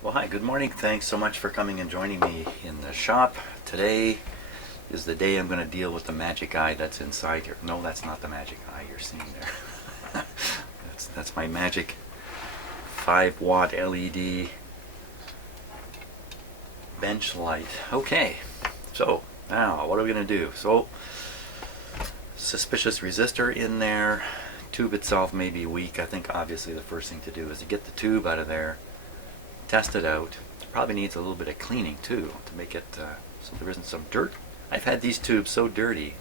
Well, hi, good morning. Thanks so much for coming and joining me in the shop. Today is the day I'm going to deal with the magic eye that's inside here. No, that's not the magic eye you're seeing there. that's my magic 5-watt LED bench light. Okay, so now what are we going to do? So, suspicious resistor in there. Tube itself may be weak. I think obviously the first thing to do is to get the tube out of there, test it out. It probably needs a little bit of cleaning too to make it so there isn't some dirt. I've had these tubes so dirty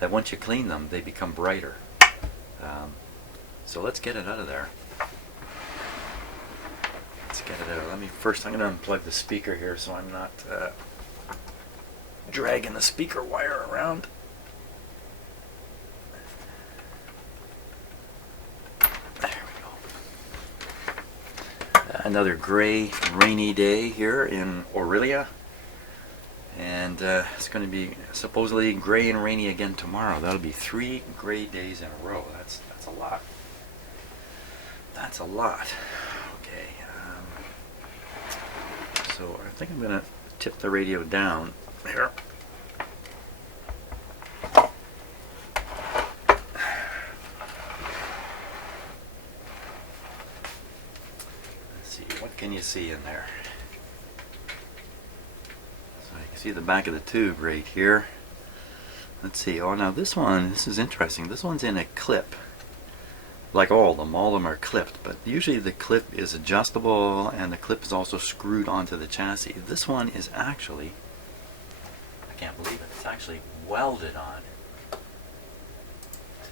that once you clean them they become brighter. So let's get it out of there. Let's get it out. I'm going to unplug the speaker here so I'm not dragging the speaker wire around. Another gray, rainy day here in Aurelia, and it's going to be supposedly gray and rainy again tomorrow. That'll be 3 gray days in a row. That's a lot. That's a lot. Okay. So I think I'm going to tip the radio down here. What can you see in there? So you can see the back of the tube right here. Let's see. Oh, now this is interesting. This one's in a clip. Like all of them are clipped, but usually the clip is adjustable and the clip is also screwed onto the chassis. This one is actually, I can't believe it, it's actually welded on to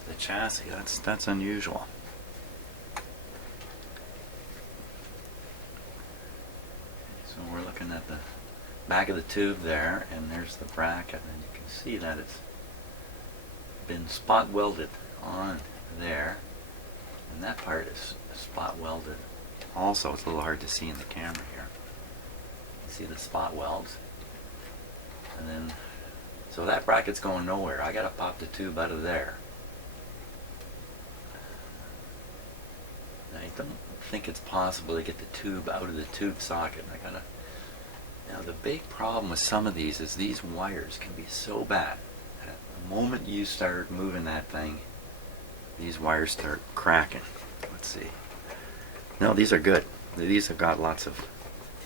the chassis. That's unusual. So we're looking at the back of the tube there, and there's the bracket, and you can see that it's been spot welded on there, and that part is spot welded also. It's a little hard to see in the camera here. You see the spot welds, and then so that bracket's going nowhere. I gotta pop the tube out of there. I don't think it's possible to get the tube out of the tube socket. Now the big problem with some of these is these wires can be so bad that the moment you start moving that thing, these wires start cracking. Let's see. No, these are good. These have got lots of,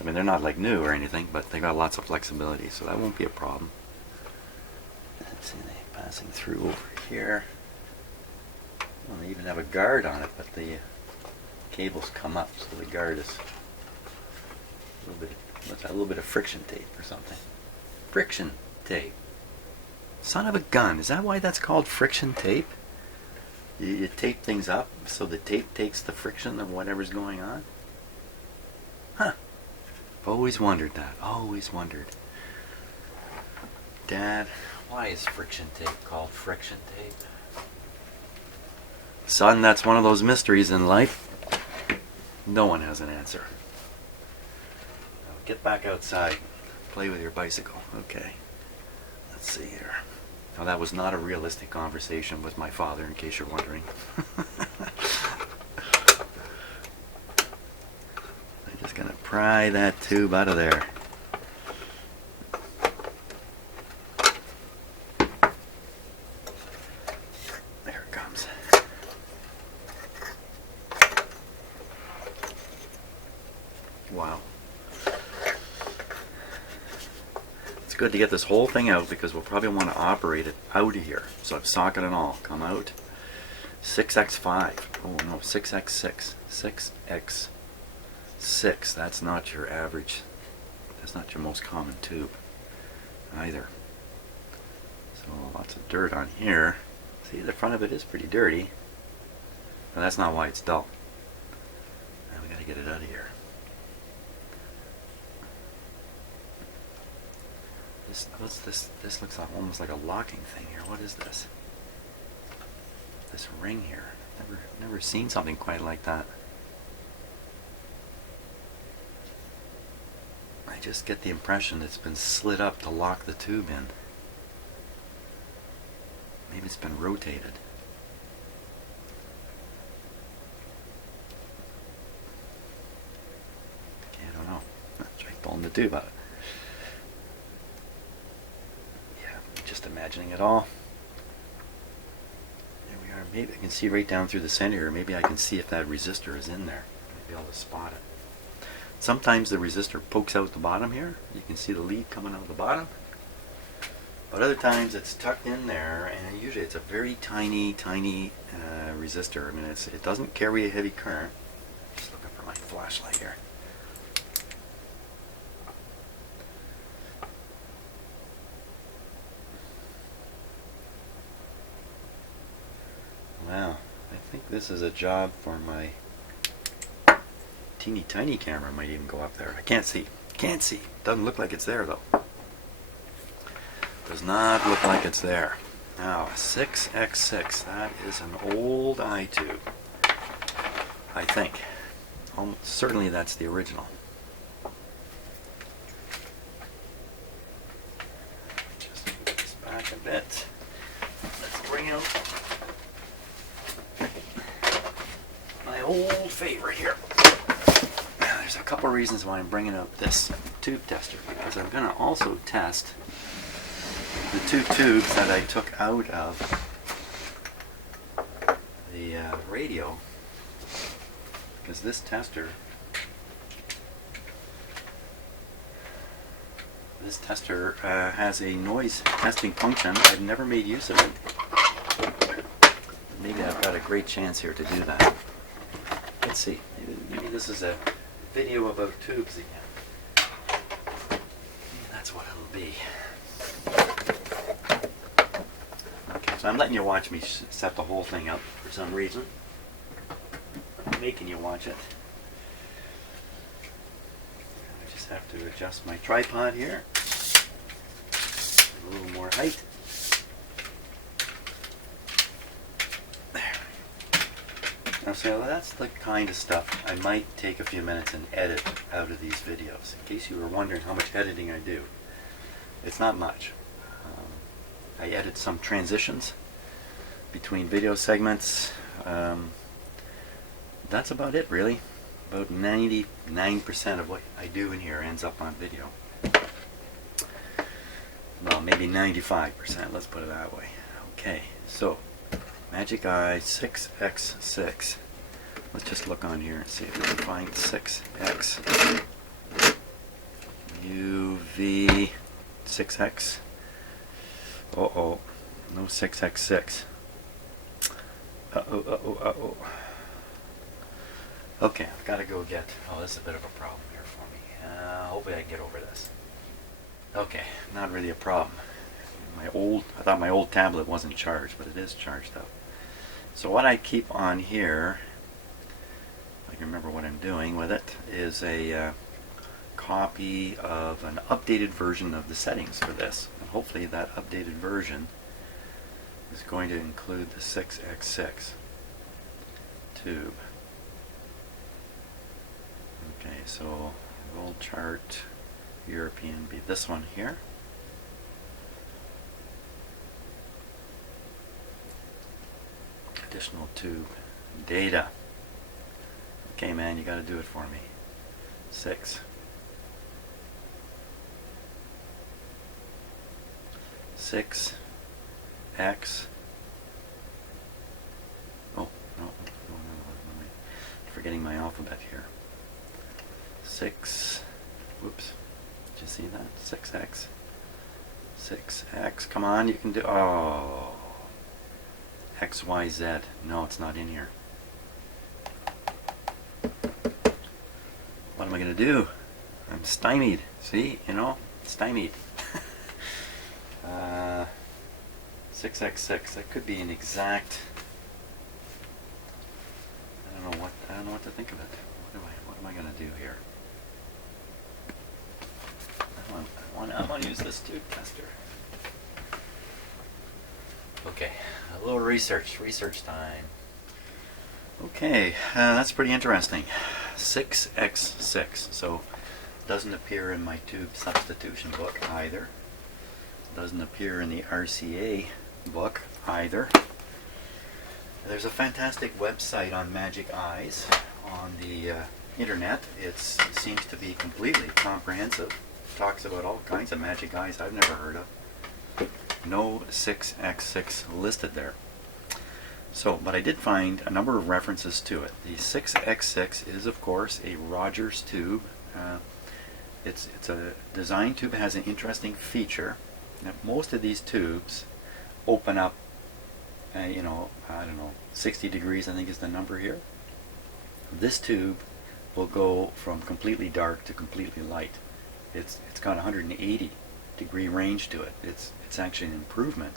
I mean, they're not like new or anything, but they got lots of flexibility, so that won't be a problem. Let's see, they're passing through over here. Well, they even have a guard on it, but the cables come up, so the guard is a little bit of friction tape or something. Friction tape. Son of a gun. Is that why that's called friction tape? You tape things up so the tape takes the friction of whatever's going on? Huh. Always wondered that. Always wondered. Dad, why is friction tape called friction tape? Son, that's one of those mysteries in life. No one has an answer. Now get back outside. Play with your bicycle. Okay. Let's see here. Now that was not a realistic conversation with my father, in case you're wondering. I'm just going to pry that tube out of there. There it comes. Wow. It's good to get this whole thing out because we'll probably want to operate it out of here. So I've socket and all come out. 6x5. Oh no, 6x6. 6x6. That's not your average. That's not your most common tube either. So lots of dirt on here. See, the front of it is pretty dirty. But that's not why it's dull. Now we got to get it out of here. What's this? This looks like almost like a locking thing here. What is this? This ring here. Never seen something quite like that. I just get the impression it's been slid up to lock the tube in. Maybe it's been rotated. Okay, I don't know. pulling the tube out. Yeah, just imagining it all. There we are. Maybe I can see right down through the center here. Maybe I can see if that resistor is in there. Maybe I'll be able to spot it. Sometimes the resistor pokes out the bottom here. You can see the lead coming out of the bottom. But other times it's tucked in there, and usually it's a very tiny resistor. I mean, it doesn't carry a heavy current. Just looking for my flashlight here. Wow, I think this is a job for my teeny tiny camera. Might even go up there. I can't see. Can't see. Doesn't look like it's there though. Does not look like it's there. Now, 6x6. That is an old eye tube. I think. Certainly that's the original. Just move this back a bit. Let's bring out my old favorite here. Now, there's a couple reasons why I'm bringing up this tube tester, because I'm going to also test the two tubes that I took out of the radio, because this tester has a noise testing function. I've never made use of it. Maybe I've got a great chance here to do that. Let's see. Maybe this is a video about tubes again. Maybe that's what it'll be. Okay, so I'm letting you watch me set the whole thing up for some reason. I'm making you watch it. I just have to adjust my tripod here. A little more height. There. Now, so that's the kind of stuff I might take a few minutes and edit out of these videos. In case you were wondering how much editing I do, it's not much. I edit some transitions between video segments. That's about it, really. About 99% of what I do in here ends up on video. Well, maybe 95%, let's put it that way. Okay, so Magic Eye 6x6. Let's just look on here and see if we can find 6x. UV 6x. Uh-oh, no 6x6. Uh-oh. Okay, I've got to go get... Oh, this is a bit of a problem here for me. Hopefully I can get over this. Okay, not really a problem. I thought my old tablet wasn't charged, but it is charged up. So what I keep on here, if I can remember what I'm doing with it, is a copy of an updated version of the settings for this. And hopefully that updated version is going to include the 6x6 tube. Okay, so world chart European be this one here. Additional tube data. Okay, man, you got to do it for me. 6. 6 X. Oh, no, forgetting my alphabet here. 6. Whoops. Did you see that? 6X. 6X. Come on, you can do. Oh. XYZ. No, it's not in here. What am I going to do? I'm stymied. See? You know? Stymied. 6x6. That could be an exact. I don't know what to think of it. What am I going to do here? I want to use this tube tester. Okay, a little research time. Okay, that's pretty interesting. 6x6. So doesn't appear in my tube substitution book either. Doesn't appear in the RCA book either. There's a fantastic website on Magic Eyes on the internet. It seems to be completely comprehensive. Talks about all kinds of magic eyes I've never heard of. No 6x6 listed there. So, but I did find a number of references to it. The 6x6 is, of course, a Rogers tube. It's a design tube that has an interesting feature. Now, most of these tubes open up, you know, I don't know, 60 degrees I think is the number here. This tube will go from completely dark to completely light. It's got a 180 degree range to it. It's actually an improvement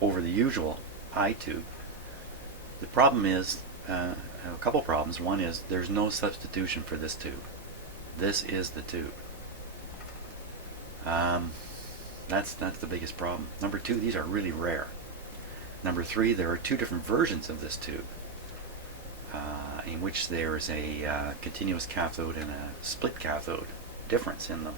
over the usual eye tube. The problem is, a couple problems. One is there's no substitution for this tube. This is the tube. That's the biggest problem. Number two, these are really rare. Number three, there are two different versions of this tube, in which there is a continuous cathode and a split cathode difference in them.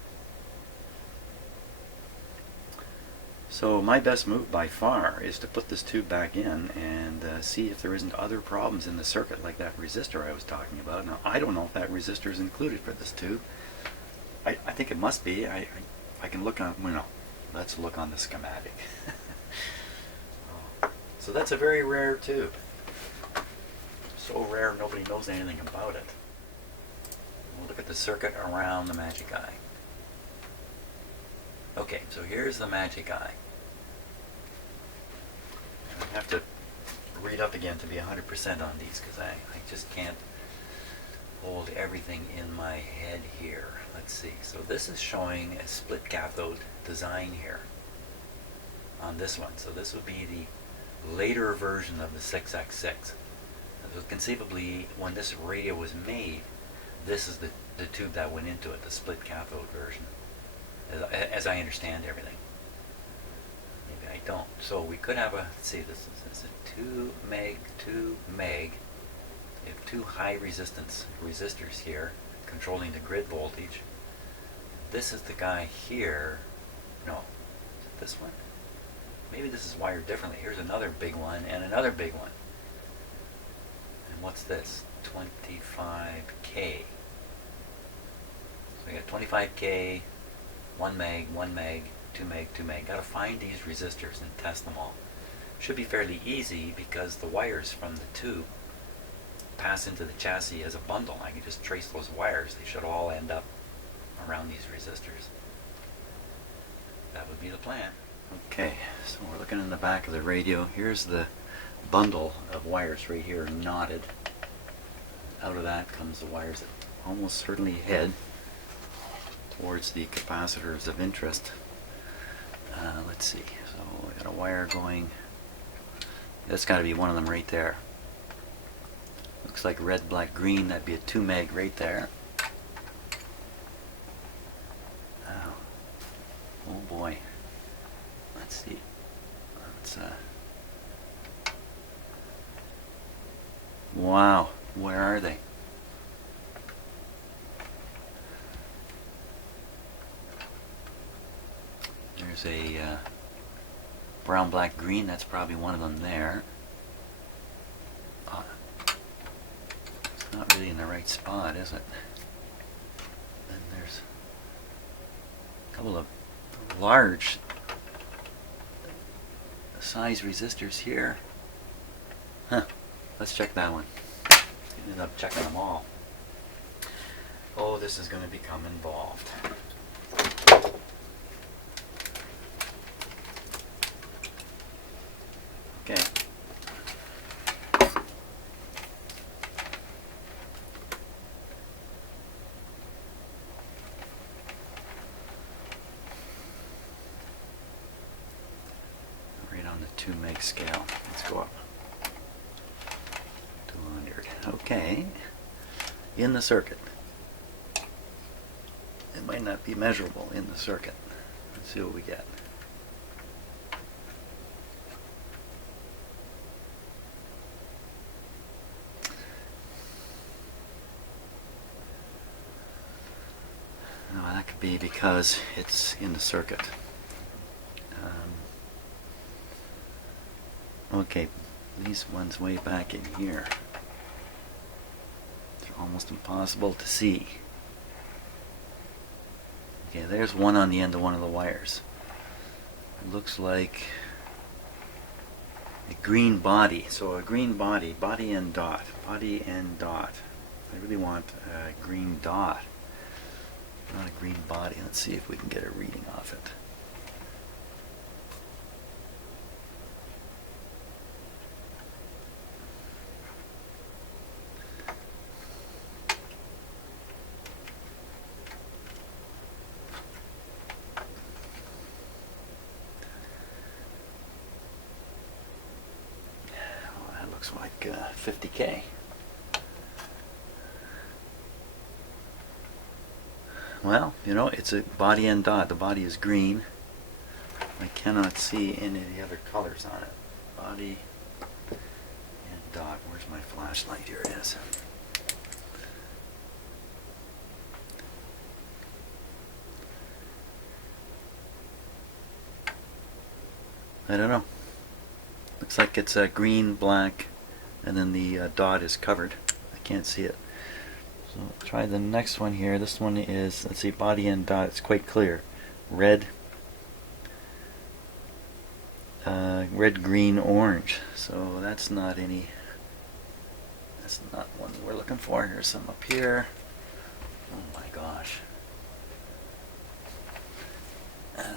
So my best move by far is to put this tube back in and see if there isn't other problems in the circuit, like that resistor I was talking about. Now I don't know if that resistor is included for this tube. I think it must be. I can look on, well, no, let's look on the schematic. So that's a very rare tube. So rare nobody knows anything about it. We'll look at the circuit around the magic eye. Okay, so here's the magic eye. I have to read up again to be 100% on these because I just can't hold everything in my head here. Let's see. So this is showing a split cathode design here on this one. So this would be the later version of the 6x6. So conceivably, when this radio was made, this is the tube that went into it, the split cathode version, as I understand everything. Maybe I don't. So we could have a, let's see, this is a 2 meg. We have two high resistance resistors here controlling the grid voltage. This is the guy here. No, is it this one? Maybe this is wired differently. Here's another big one and another big one. And what's this? 25K. So we got 25K, 1 meg, 1 meg, 2 meg, 2 meg. Got to find these resistors and test them all. Should be fairly easy because the wires from the tube pass into the chassis as a bundle. I can just trace those wires. They should all end up around these resistors. That would be the plan. Okay, so we're looking in the back of the radio. Here's the bundle of wires right here knotted. Out of that comes the wires that almost certainly head towards the capacitors of interest. Let's see, so we got a wire going, that's got to be one of them right there. Looks like red, black, green, that'd be a 2 meg right there. Oh boy. Let's see. Wow, where are they? There's a brown, black, green. That's probably one of them there. It's not really in the right spot, is it? Then there's a couple of large size resistors here. Huh. Let's check that one. Ended up checking them all. Oh, this is going to become involved. Okay. Right on the 2 meg scale. Let's go up. 200. Okay. In the circuit. It might not be measurable in the circuit. Let's see what we get. Now that could be because it's in the circuit. Okay, these ones way back in here. They're almost impossible to see. Okay, there's one on the end of one of the wires. It looks like a green body. So a green body, body and dot, body and dot. I really want a green dot, not a green body. Let's see if we can get a reading off it. Looks like 50K. Well, you know, it's a body and dot. The body is green. I cannot see any of the other colors on it. Body and dot. Where's my flashlight? Here it is. I don't know. Looks like it's a green, black, and then the dot is covered. I can't see it. So try the next one here. This one is, let's see, body and dot. It's quite clear. Red, red, green, orange. So that's not any. That's not one we're looking for. Here's some up here. Oh my gosh.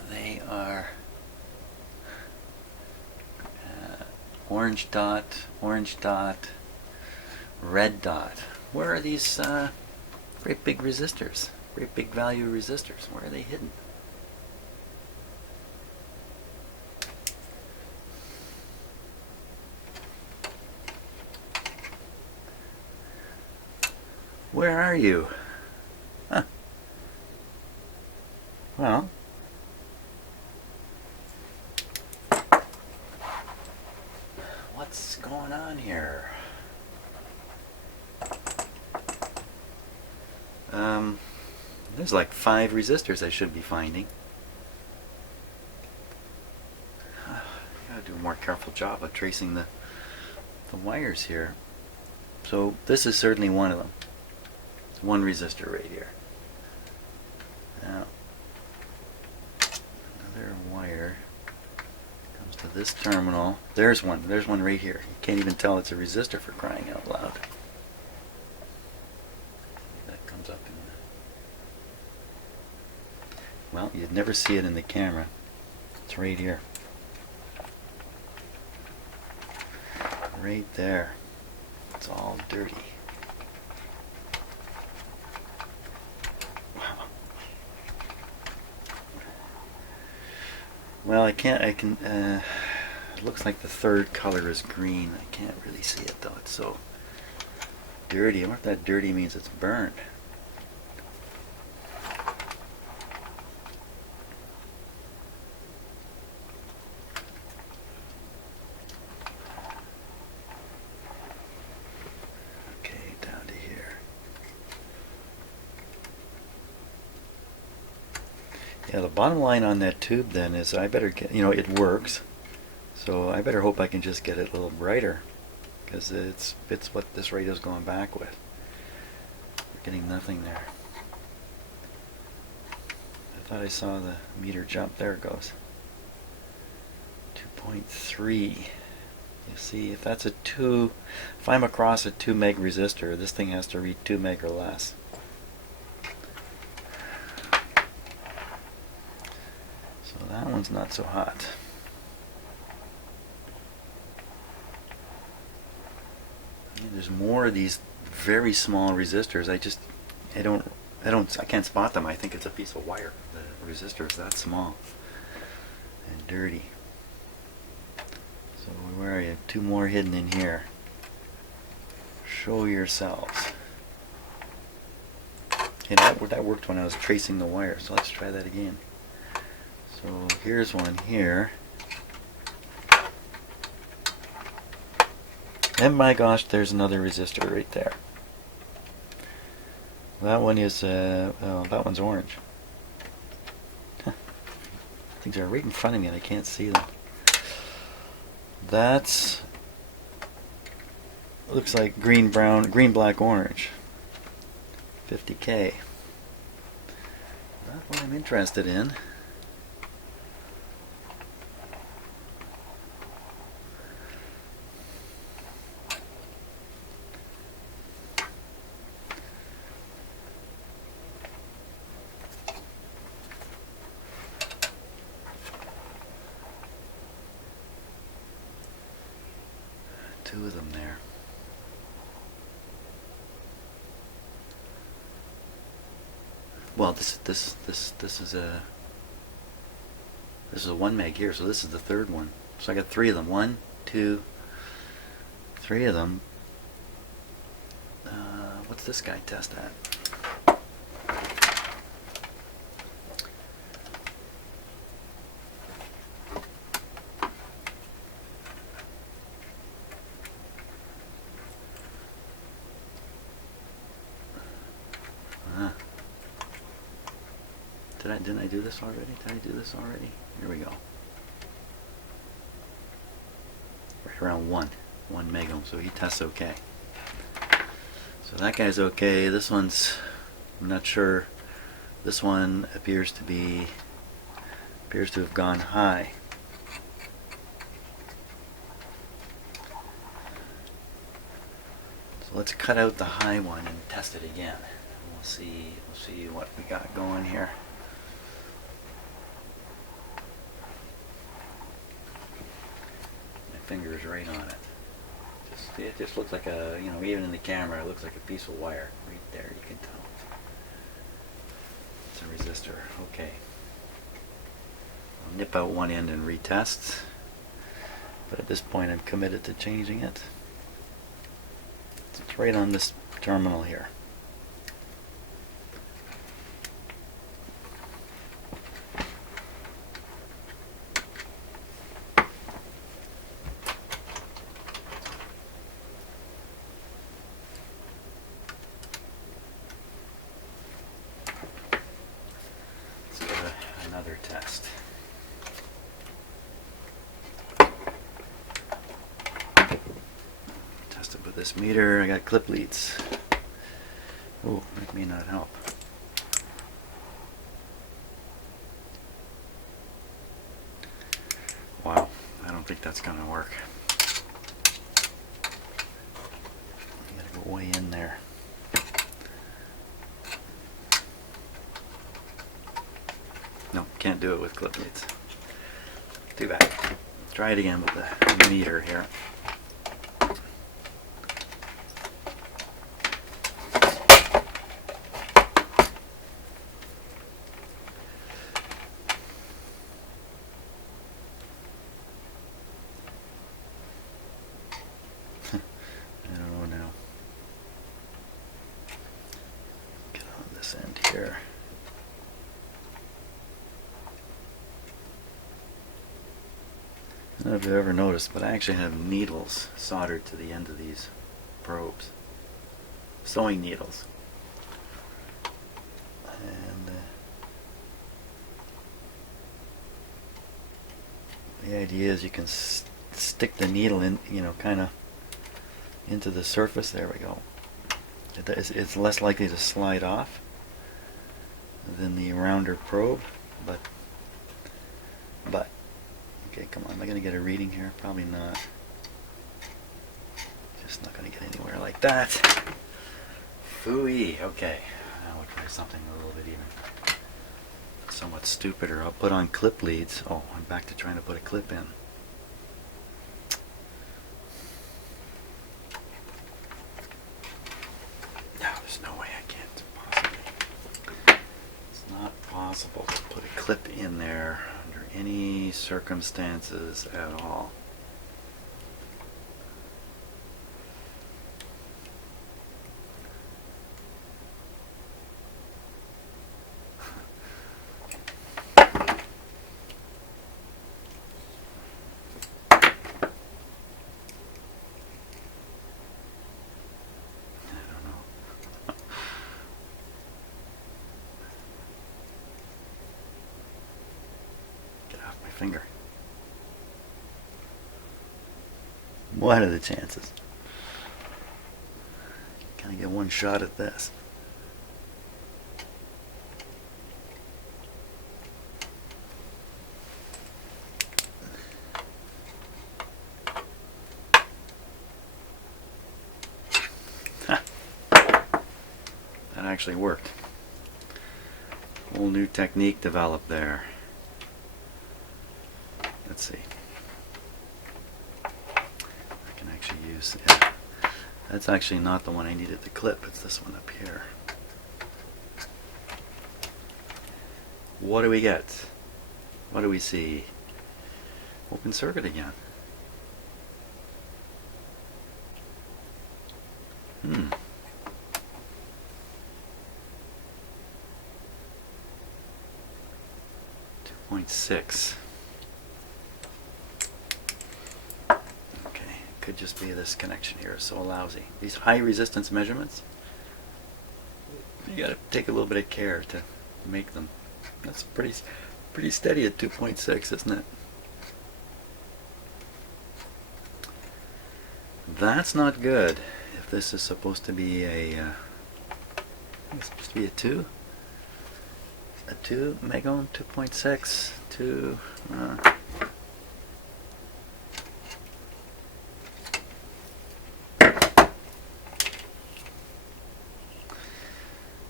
They are orange dot, red dot. Where are these great big resistors? Great big value resistors. Where are they hidden? Where are you? Huh. Well, what's going on here? There's like 5 resistors I should be finding. Gotta do a more careful job of tracing the wires here. So this is certainly one of them. It's one resistor right here. Now, another wire comes to this terminal. There's one right here. You can't even tell it's a resistor, for crying out loud. That comes up in the... Well, you'd never see it in the camera. It's right here. Right there. It's all dirty. Well, I can, it looks like the third color is green. I can't really see it though. It's so dirty. I wonder if that dirty means it's burned. Okay, down to here. Yeah, the bottom line on that tube then is I better get, you know, it works. So I better hope I can just get it a little brighter, because it's what this radio's going back with. We're getting nothing there. I thought I saw the meter jump. There it goes. 2.3. You see, if that's a 2, if I'm across a 2 meg resistor, this thing has to read 2 meg or less. So that one's not so hot. And there's more of these very small resistors. I can't spot them. I think it's a piece of wire. The resistor is that small and dirty. So where are you? 2 more hidden in here. Show yourselves. Okay, that worked when I was tracing the wire. So let's try that again. So here's one here. And my gosh, there's another resistor right there. That one is, that one's orange. Huh. Things are right in front of me and I can't see them. That's, looks like green, brown, green, black, orange. 50K. Not what I'm interested in. Two of them there. Well, this is a 1 meg here, so this is the third one. So I got three of them. 1, 2, 3 of them. What's this guy test at? Didn't I do this already? Did I do this already? Here we go. Right around 1 meg ohm, so he tests okay. So that guy's okay. This one's, I'm not sure. This one appears to have gone high. So let's cut out the high one and test it again. We'll see what we got going here. Fingers right on it. It just looks like a, even in the camera, it looks like a piece of wire. Right there, you can tell. It's a resistor. Okay. I'll nip out one end and retest. But at this point, I'm committed to changing it. It's right on this terminal here. Another test. Test it with this meter. I got clip leads. Oh, that may not help. Wow, I don't think that's gonna work. I gotta go way in there. No, can't do it with clip leads. Too bad. Try it again with the meter here. Oh no. Get on this end here. I don't know if you've ever noticed, but I actually have needles soldered to the end of these probes. Sewing needles. And the idea is you can stick the needle in, kind of into the surface. There we go. It's less likely to slide off than the rounder probe, but okay, come on, am I going to get a reading here? Probably not. Just not going to get anywhere like that. Phooey. Okay, now we'll try something a little bit even somewhat stupider. I'll put on clip leads. Oh, I'm back to trying to put a clip in. No, there's no way I can't possibly. It's not possible to put a clip in there under any circumstances at all. Finger. What are the chances? Can I get one shot at this? actually worked. Whole new technique developed there. Let's see. I can actually use, yeah. That's actually not the one I needed to clip, it's this one up here. What do we get? What do we see? Open circuit again. 2.6. Okay, could just be this connection here, so lousy. These high resistance measurements, you gotta take a little bit of care to make them. That's pretty steady at 2.6, isn't it? That's not good. If this is supposed to be a, it's supposed to be a 2 megohm, 2.6, 2.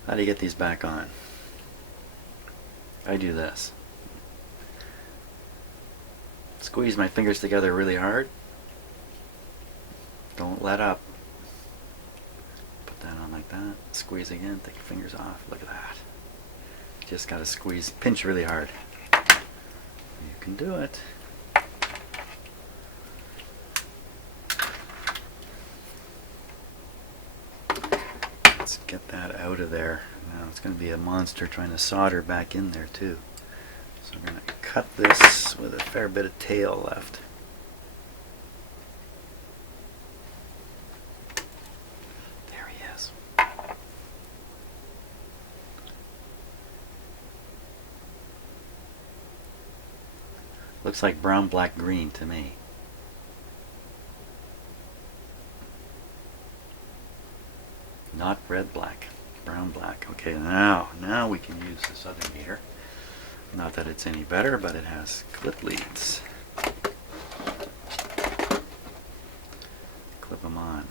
How do you get these back on? I do this. Squeeze my fingers together really hard. Don't let up. Put that on like that. Squeeze again. Take your fingers off. Look at that. Just gotta squeeze, pinch really hard. You can do it. Let's get that out of there. Now it's going to be a monster trying to solder back in there too. So we're going to cut this with a fair bit of tail left. There he is. Looks like brown, black, green to me. Not red, black. Brown, black. Okay, now we can use this other meter. Not that it's any better, but it has clip leads. Clip them on.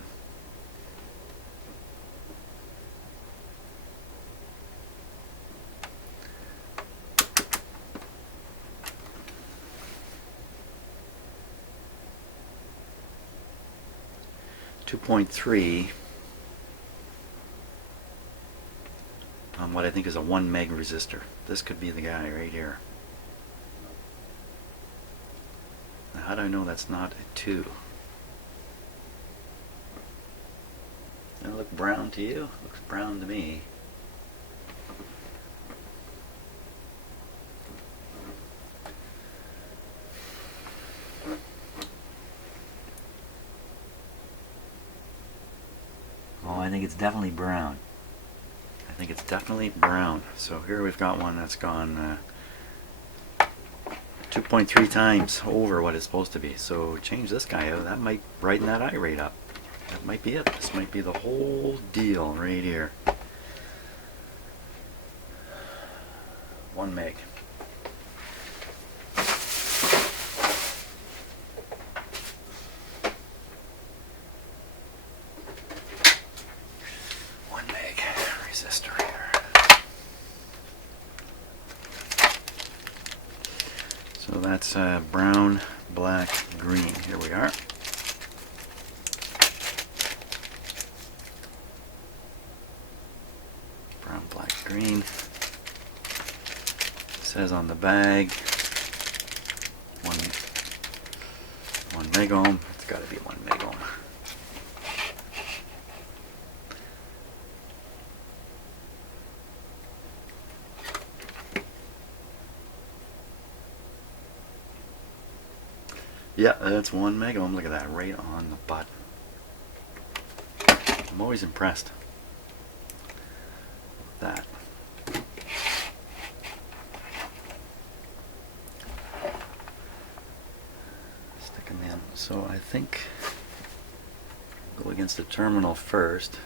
.3 on what I think is a 1 meg resistor. This could be the guy right here. Now, how do I know that's not a 2? Does it look brown to you? Looks brown to me. Oh, I think it's definitely brown. I think it's definitely brown. So here we've got one that's gone 2.3 times over what it's supposed to be. So change this guy out. That might brighten that eye rate up. That might be it. This might be the whole deal right here. 1 meg. Resistor here. So that's brown, black, green. Here we are. Brown, black, green. It says on the bag 1 megohm. It's got to be 1 megohm. Yeah, that's 1 megohm. Look at that, right on the button. I'm always impressed with that. Stick them in. So I think go against the terminal first.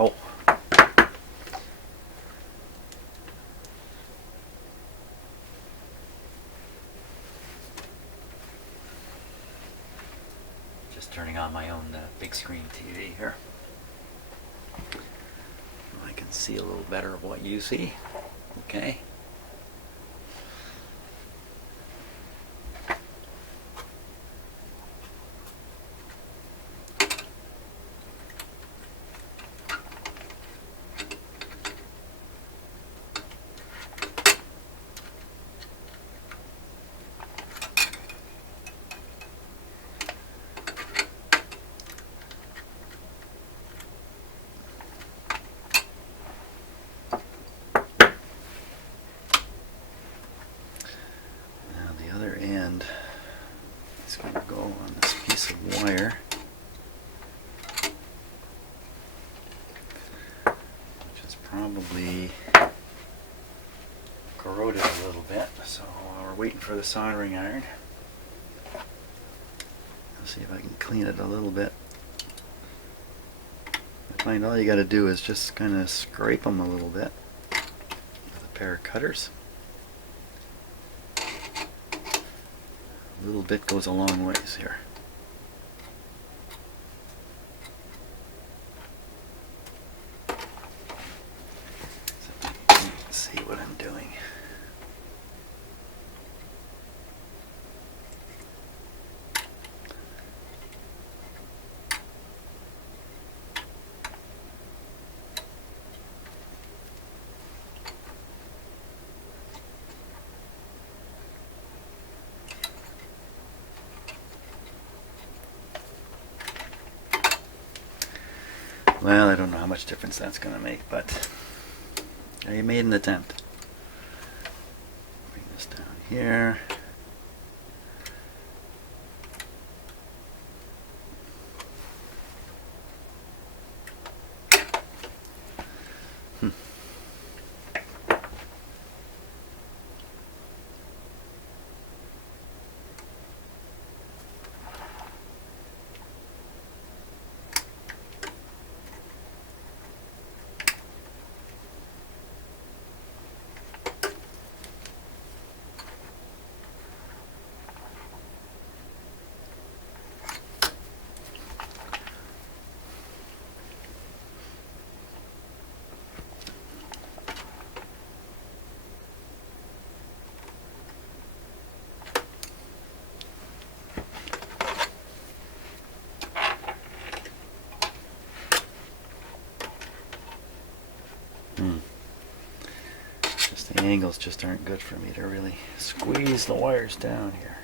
Oh, turning on my own big screen TV here. I can see a little better of what you see. Okay. End it's going to go on this piece of wire, which is probably corroded a little bit, so while we're waiting for the soldering iron, I'll see if I can clean it a little bit. I find all you got to do is just kind of scrape them a little bit with a pair of cutters. A little bit goes a long ways here. So let's see what I'm doing. Well, I don't know how much difference that's going to make, but I made an attempt. Bring this down here. Just the angles just aren't good for me to really squeeze the wires down here.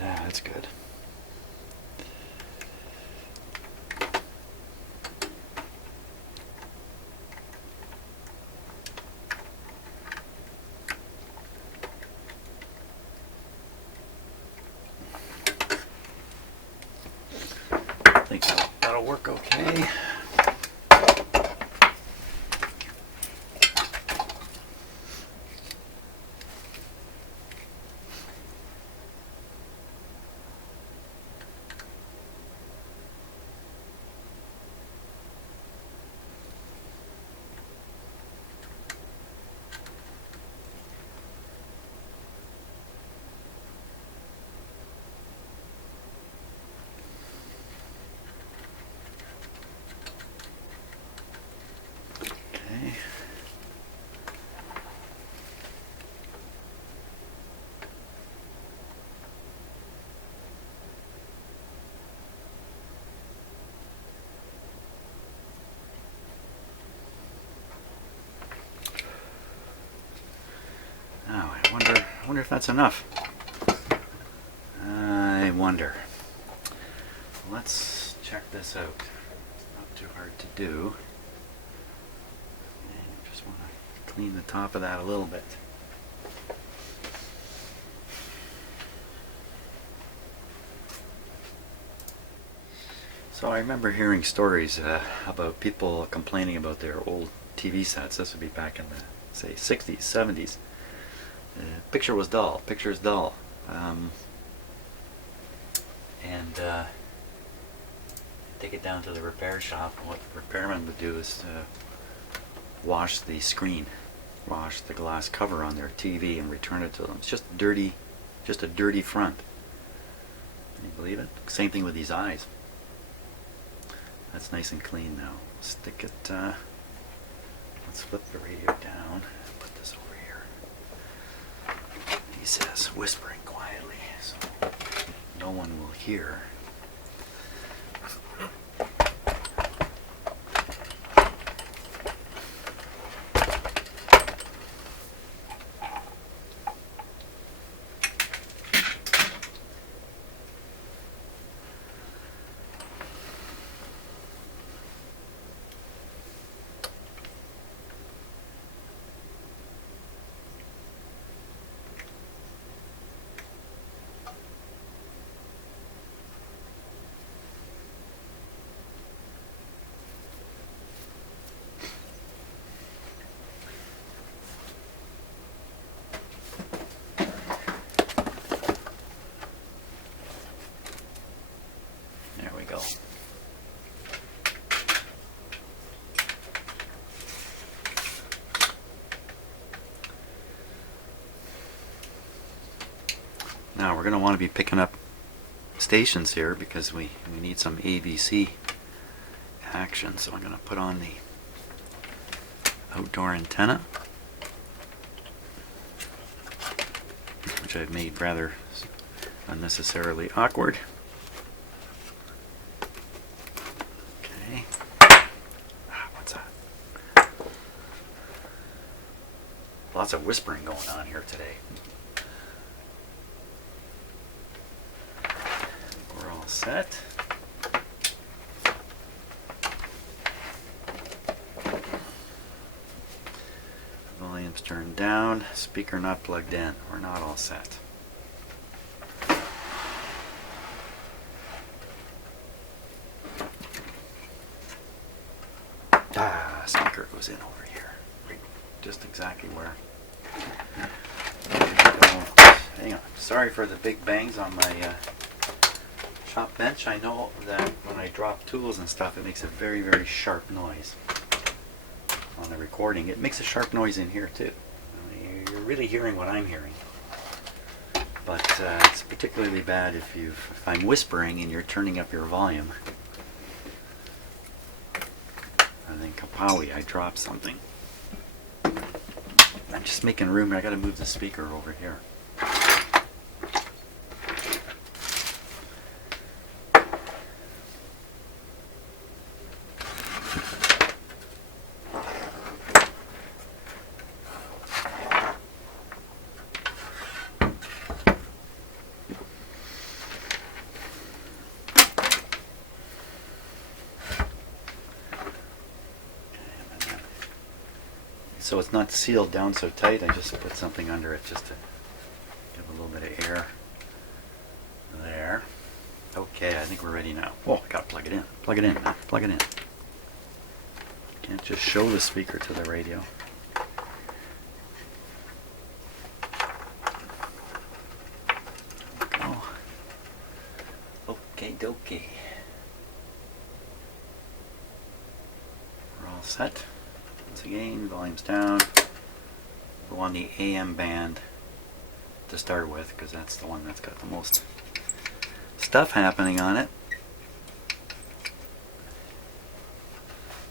Ah, that's good. I think that'll work okay. I wonder if that's enough. I wonder. Let's check this out. It's not too hard to do. And just want to clean the top of that a little bit. So I remember hearing stories about people complaining about their old TV sets. This would be back in the, say, 60s, 70s. Picture was dull. Picture is dull. take it down to the repair shop, and what the repairman would do is wash the screen, wash the glass cover on their TV and return it to them. It's just a dirty front. Can you believe it? Same thing with these eyes. That's nice and clean now. Stick it, let's flip the radio down and put this over here. He says, whispering quietly, so no one will hear. Go. Now we're going to want to be picking up stations here because we need some ABC action. So I'm going to put on the outdoor antenna, which I've made rather unnecessarily awkward. Lots of whispering going on here today. We're all set. Volume's turned down. Speaker not plugged in. We're not all set. Speaker goes in over here. Right, just exactly where. Hang on. Sorry for the big bangs on my shop bench. I know that when I drop tools and stuff, it makes a very, very sharp noise on the recording. It makes a sharp noise in here too. You're really hearing what I'm hearing. But it's particularly bad if I'm whispering and you're turning up your volume. And then kapowie, I dropped something. I'm just making room. I got to move the speaker over here. So it's not sealed down so tight, I just put something under it just to give a little bit of air there. Okay, I think we're ready now. Oh, I gotta plug it in. Plug it in, man. Plug it in. Can't just show the speaker to the radio. Go. Okay, dokie. We're all set. Once again, volume's down. Go on the AM band to start with because that's the one that's got the most stuff happening on it.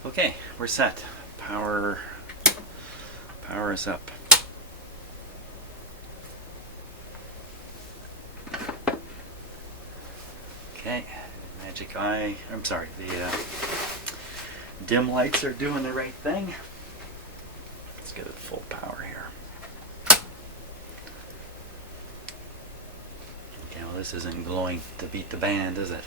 Okay, we're set. Power is up. Okay, magic eye. I'm sorry, the dim lights are doing the right thing. Let's get it full power here. Okay, well this isn't glowing to beat the band, is it?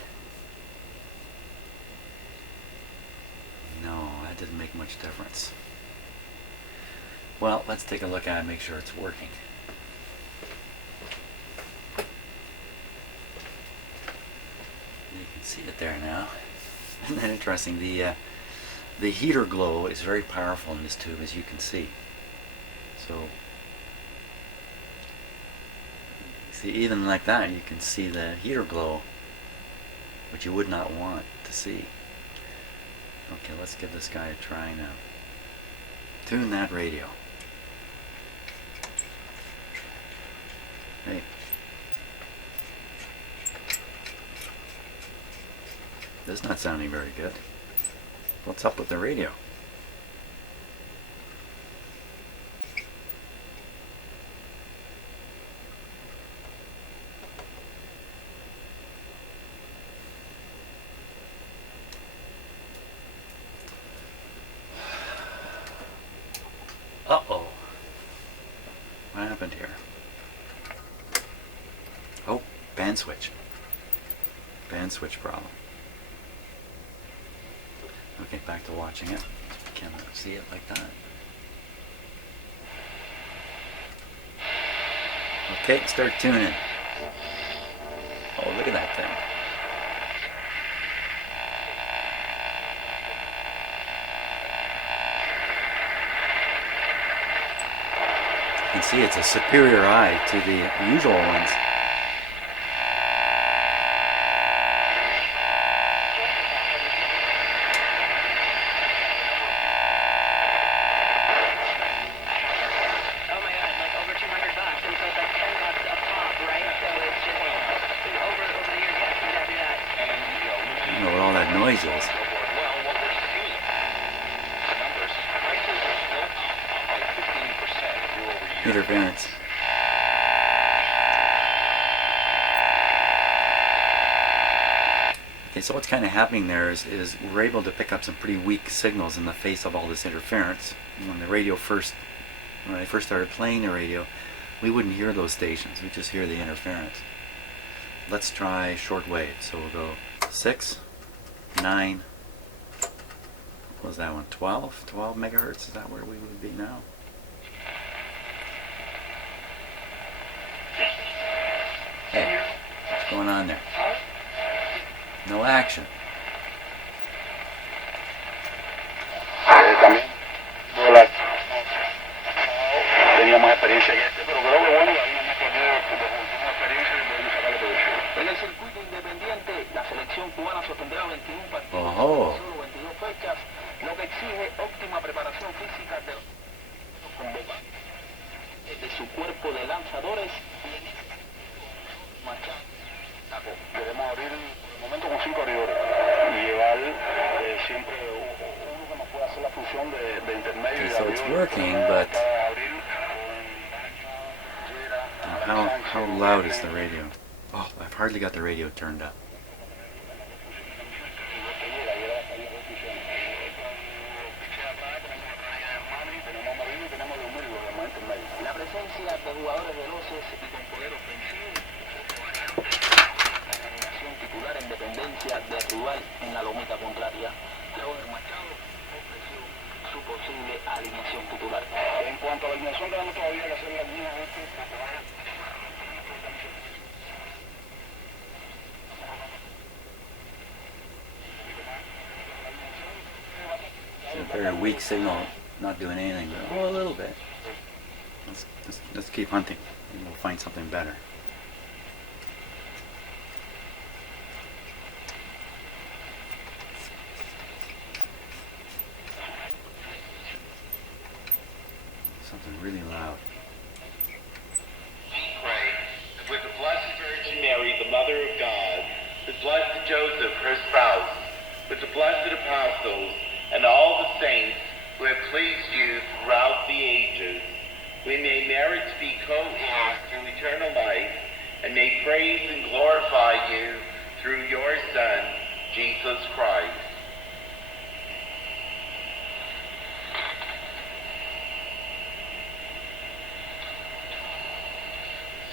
No, that didn't make much difference. Well, let's take a look at it and make sure it's working. You can see it there now. Isn't that interesting? The heater glow is very powerful in this tube, as you can see. So, see, even like that, you can see the heater glow, which you would not want to see. Okay, let's give this guy a try now. Tune that radio. Hey. This is not sounding very good. What's up with the radio? Uh-oh. What happened here? Oh, band switch. Band switch problem. Okay, back to watching it. Can't see it like that. Okay, start tuning. Oh, look at that thing. You can see it's a superior eye to the usual ones. Noises. Interference. Okay, so what's kind of happening there is we're able to pick up some pretty weak signals in the face of all this interference. When I first started playing the radio, we wouldn't hear those stations. We just hear the interference. Let's try shortwave. So we'll go 6, 9, what was that one? 12 megahertz? Is that where we would be now? Hey, what's going on there? No action. Teníamos experiencia en este, pero creo que bueno, habíamos tenido experiencia y podemos sacarle provecho. En el circuito independiente, la selección cubana sostendrá 21 partidos, solo 22 fechas, lo que exige óptima preparación física de los convocantes, de su cuerpo de lanzadores y en este marchar. Debemos abrir por el momento con 5 abridores y llevar siempre uno que nos pueda hacer la función de intermedio. Okay, so it's working, but how loud is the radio? Oh, I've hardly got the radio turned up. La presencia de jugadores veloces y con poder ofensivo, la alineación titular en dependencia del rival en la lomita contraria. Robert Machado ofreció su posible alineación titular. En cuanto a la alineación, tenemos todavía que hacer las líneas It's a very weak signal, not doing anything, but a little bit. Let's keep hunting, and we'll find something better. Something really loud. Pray that with the Blessed Virgin Mary, the Mother of God, with Blessed Joseph, her spouse, with the blessed apostles, and all the saints who have pleased you throughout the ages, we may merit to be co-heirs through eternal life, and may praise and glorify you through your Son, Jesus Christ.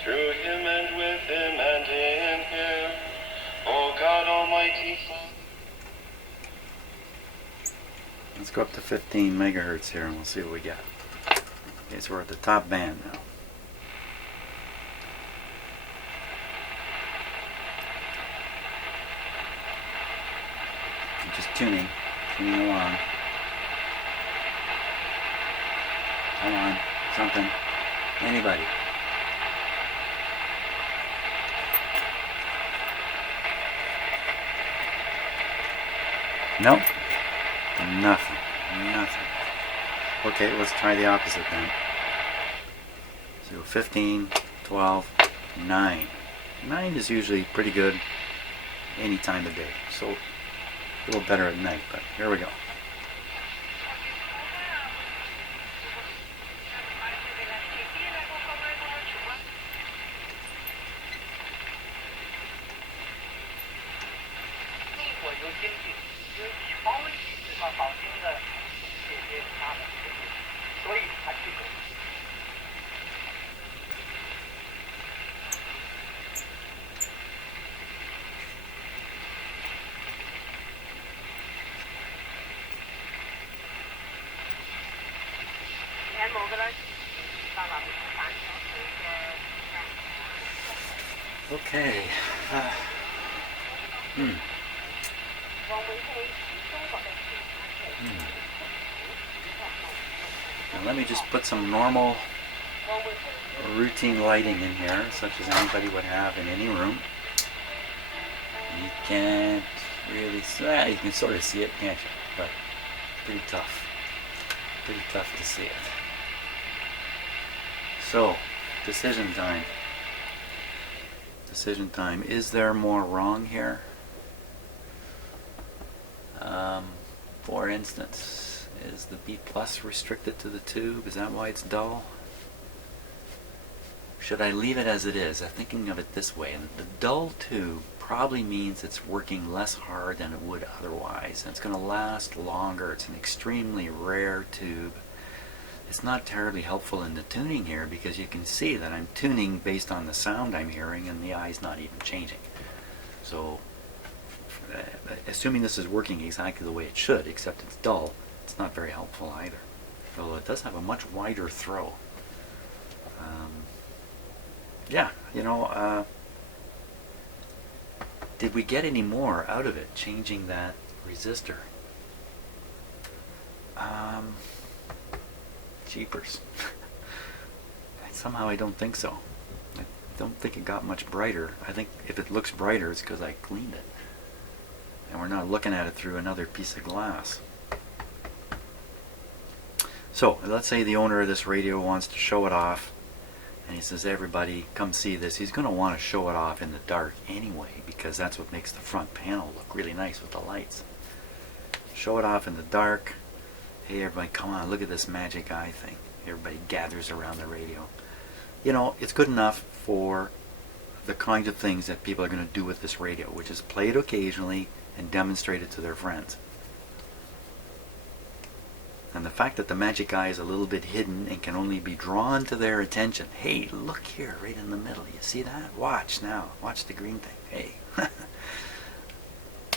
Through him and with him and in him, O God Almighty Father. Let's go up to 15 megahertz here and we'll see what we get. Okay, so we're at the top band now. I'm just tuning along. Come on, something. Anybody. Nope. Nothing. Nothing. Okay, let's try the opposite then. So 15, 12, 9. 9 is usually pretty good any time of day. So a little better at night, but here we go. Okay. Now let me just put some normal routine lighting in here, such as anybody would have in any room. You can't really see, you can sort of see it, can't you? But pretty tough. Pretty tough to see it. So, decision time. Decision time. Is there more wrong here? For instance, is the B plus restricted to the tube? Is that why it's dull? Should I leave it as it is? I'm thinking of it this way. And the dull tube probably means it's working less hard than it would otherwise. And it's going to last longer. It's an extremely rare tube. It's not terribly helpful in the tuning here because you can see that I'm tuning based on the sound I'm hearing and the eye's not even changing. So, assuming this is working exactly the way it should, except it's dull, it's not very helpful either. Although it does have a much wider throw. Yeah, you know, did we get any more out of it changing that resistor? Jeepers. Somehow I don't think so. I don't think it got much brighter. I think if it looks brighter, it's because I cleaned it. And we're not looking at it through another piece of glass. So, let's say the owner of this radio wants to show it off. And he says, everybody, come see this. He's going to want to show it off in the dark anyway, because that's what makes the front panel look really nice with the lights. Show it off in the dark. Hey everybody, come on, look at this magic eye thing. Everybody gathers around the radio. You know, it's good enough for the kinds of things that people are going to do with this radio, which is play it occasionally and demonstrate it to their friends. And the fact that the magic eye is a little bit hidden and can only be drawn to their attention. Hey, look here, right in the middle. You see that? Watch now. Watch the green thing. Hey.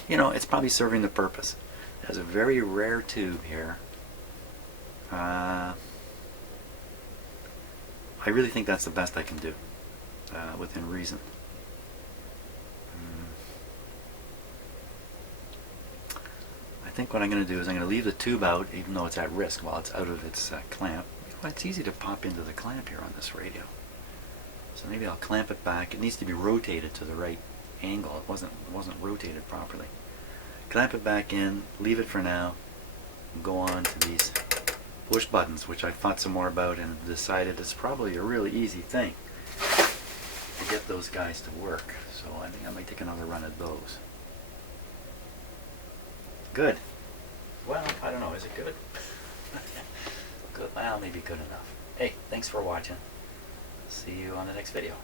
You know, it's probably serving the purpose. It has a very rare tube here. I really think that's the best I can do within reason. I think what I'm going to do is I'm going to leave the tube out, even though it's at risk while it's out of its clamp. Well, it's easy to pop into the clamp here on this radio. So maybe I'll clamp it back. It needs to be rotated to the right angle. It wasn't rotated properly. Clamp it back in, leave it for now, and go on to these push buttons, which I thought some more about and decided it's probably a really easy thing to get those guys to work. So I think I might take another run at those. Good. Well, I don't know. Is it good? Good. Well, maybe good enough. Hey, thanks for watching. See you on the next video.